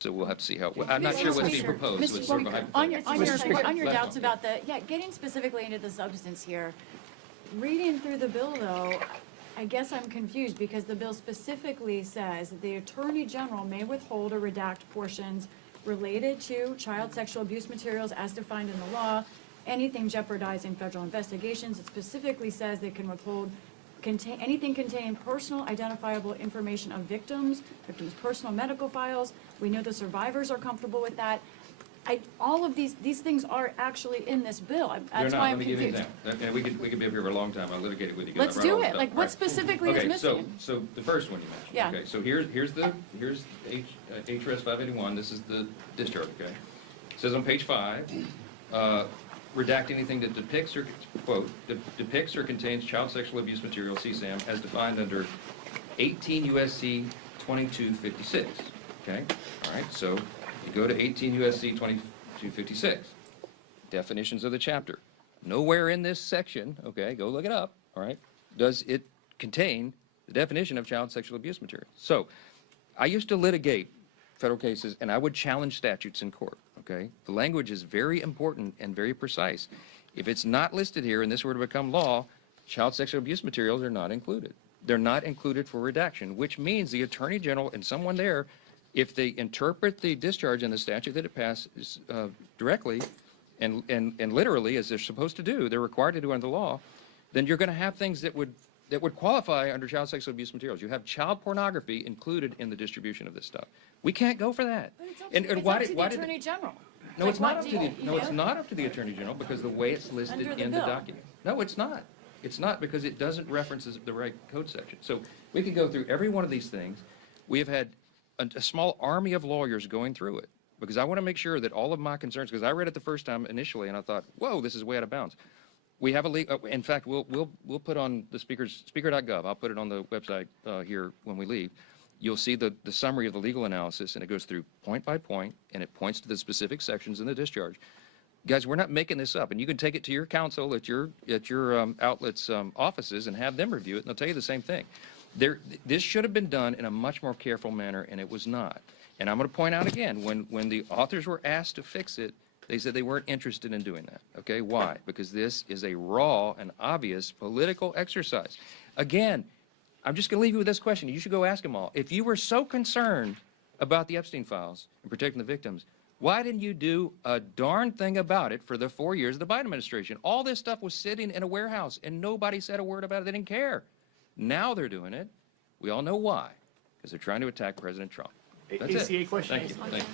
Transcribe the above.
So we'll have to see how, I'm not sure what's being proposed. Mr. It's sort of a Speaker, on your hypothetical. doubts about the, getting specifically into the substance here, reading through the bill though, I guess I'm confused because the bill specifically says that the Attorney General may withhold or redact portions related to child sexual abuse materials as defined in the law, anything jeopardizing federal investigations. It specifically says they can withhold anything containing personal identifiable information of victims' personal medical files. We know the survivors are comfortable with that. All of these things are actually in this bill. That's why I'm confused. Let me give you an example. And we could be up here for a long time. I'll litigate it with you. Let's do it. Like, what specifically is missing? Okay, so the first one you mentioned. Yeah. Okay, so here's HRS 581. This is the discharge, okay? It says on page 5, redact anything that depicts or, quote, depicts or contains child sexual abuse material, CSAM, as defined under 18 U.S.C. 2256. Okay? All right, so you go to 18 U.S.C. 2256. Definitions of the chapter. Nowhere in this section, okay, go look it up, all right, does it contain the definition of child sexual abuse material. So I used to litigate federal cases, and I would challenge statutes in court, okay? The language is very important and very precise. If it's not listed here and this were to become law, child sexual abuse materials are not included. They're not included for redaction, which means the Attorney General and someone there, if they interpret the discharge in the statute that it passes directly and literally, as they're supposed to do, they're required to do under the law, then you're going to have things that would qualify under child sexual abuse materials. You have child pornography included in the distribution of this stuff. We can't go for that. But it's up to the Attorney General. No, Like, it's not what up do to you- the, no, it's not up to the Attorney General because the way it's listed Under the in the bill. document. No, it's not. It's not because it doesn't reference the right code section. So we could go through every one of these things. We have had a small army of lawyers going through it because I want to make sure that all of my concerns, because I read it the first time initially and I thought, whoa, this is way out of bounds. We have in fact, we'll put on the speaker.gov. I'll put it on the website here when we leave. You'll see the summary of the legal analysis, and it goes through point by point, and it points to the specific sections in the discharge. Guys, we're not making this up, and you can take it to your counsel at your outlet's offices and have them review it, and they'll tell you the same thing. This should have been done in a much more careful manner, and it was not. And I'm going to point out again, when the authors were asked to fix it, they said they weren't interested in doing that. Okay, why? Because this is a raw and obvious political exercise. Again, I'm just going to leave you with this question. You should go ask them all. If you were so concerned about the Epstein files and protecting the victims, why didn't you do a darn thing about it for the 4 years of the Biden administration? All this stuff was sitting in a warehouse, and nobody said a word about it. They didn't care. Now they're doing it. We all know why. Because they're trying to attack President Trump. That's ACA it. question. Thank you. Thank you.